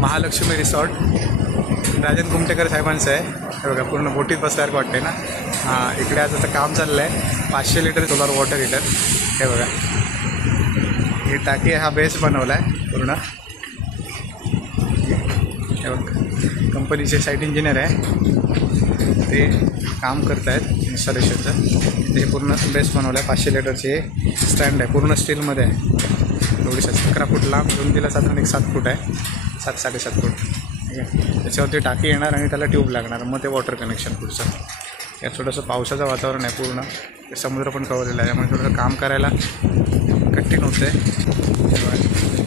Mahalakshmi resort Rajan Kumtekar साहेबांचं आहे. हे बघा पूर्ण बोटीत बसल्यासारखं वाटते ना. हां, इकडे आज आता काम चाललं आहे. 500 लिटर सोलार वॉटर हीटर. हे बघा ही टाकी, हा बेस बनवला आहे पूर्ण. हे बघा कंपनीचे साईट इंजिनियर आहे, ते काम करत आहेत इन्स्टॉलेशनचं. ते पूर्ण बेस बनवलं आहे. 500 लिटरचे स्टँड आहे, पूर्ण स्टीलमध्ये आहे. एवढीसा 11 फूट लांब, रुंदीला साधारण एक 7 फूट आहे, 7-7.5 फूट. ठीक आहे. त्याच्यावरती टाकी येणार आणि त्याला ट्यूब लागणार, मग ते वॉटर कनेक्शन पुढचं. यात थोडंसं पावसाचं वातावरण आहे पूर्ण, समुद्र पण कवरलेला आहे, त्यामुळे थोडंसं काम करायला कठीण होतं आहे.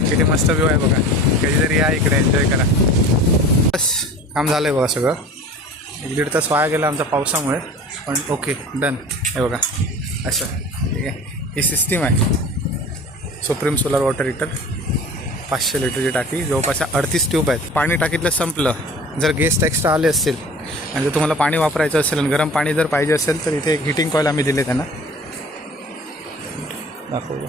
किती मस्त व्ह्यू आहे बघा. कधीतरी या इकडे, एन्जॉय करा. बस काम झालं आहे बघा सगळं. 1-1.5 तास वाया गेला आमचा पावसामुळे, पण ओके डन. हे बघा असं. ठीक आहे. ही सिस्टीम आहे सुप्रीम सोलार वॉटर हीटर. 500 लिटरची टाकी, जवळपास 38 ट्यूब आहेत. पाणी टाकीतलं संपलं, जर गेस्ट एक्स्ट्रा आले असतील आणि जर तुम्हाला पाणी वापरायचं असेल आणि गरम पाणी जर पाहिजे असेल तर इथे एक हिटिंग कॉईल आम्ही दिले त्यांना. दाखवू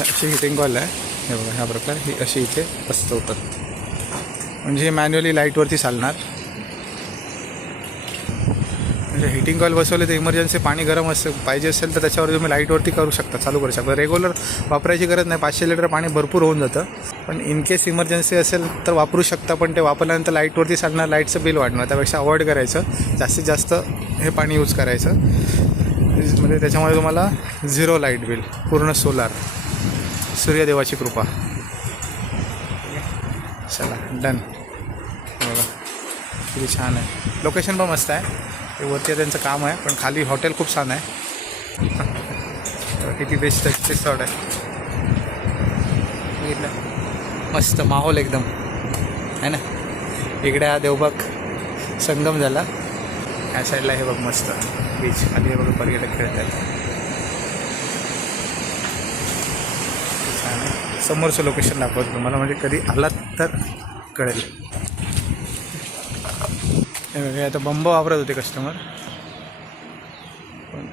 अशी हिटिंग कॉईल आहे. हे बघा ह्या प्रकारे ही अशी इथे असतं होतं, म्हणजे हे मॅन्युअली लाईटवरती चालणार. म्हणजे हिटिंग कॉईल बसवले तर इमर्जन्सी पाणी गरम पाहिजे असेल तर त्याच्यावर तुम्ही लाईटवरती करू शकता, चालू करू शकता. रेग्युलर वापरायची गरज नाही. 500 लिटर पाणी भरपूर होऊन जातं, पण इन केस इमर्जन्सी असेल तर वापरू शकता. पण ते वापरल्यानंतर लाईटवरती चालणार, लाईटचं बिल वाढणार. त्यापेक्षा अवॉइड करायचं, जास्तीत जास्त हे पाणी यूज करायचं. म्हणजे त्याच्यामुळे तुम्हाला 0 लाईट बिल, पूर्ण सोलार, सूर्यदेवाची कृपा. चला डन. बघा किती छान आहे. लोकेशन पण मस्त आहे. ते वरती त्यांचं काम आहे, पण खाली हॉटेल खूप छान आहे. किती बेस्ट रिसॉर्ट आहे. मस्त माहोल एकदम आहे ना. इकडे हा देवबाग संगम झाला, ह्या साईडला हे बघ मस्त बीच. खाली हे बघा पर्यटक खेळत आहेत. छान आहे. समोरचं लोकेशन दाखवतो तुम्हाला, म्हणजे कधी आलात तर कळेल. हे बघा आता बंब वापरत होते कस्टमर, पण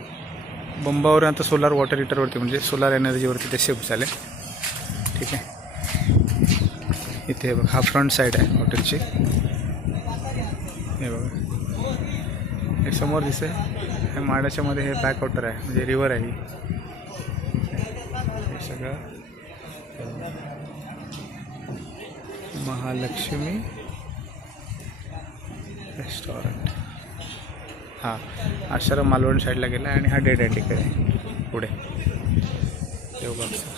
बंबावरून आता सोलार वॉटर हीटरवरती, म्हणजे सोलार एनर्जीवरती ते शिफ्ट झाले. ठीक आहे. इथे बघा हा फ्रंट साईड आहे हॉटेलची. हे बघा हे समोर दिसते, हे माडाच्यामध्ये हे बॅक वॉटर आहे, म्हणजे रिव्हर आहे. हे सगळं महालक्ष्मी रेस्टॉरंट. हां, आश्रम मालवण साईडला गेला आणि हा डेड एंड इकडे पुढे देवबागचा.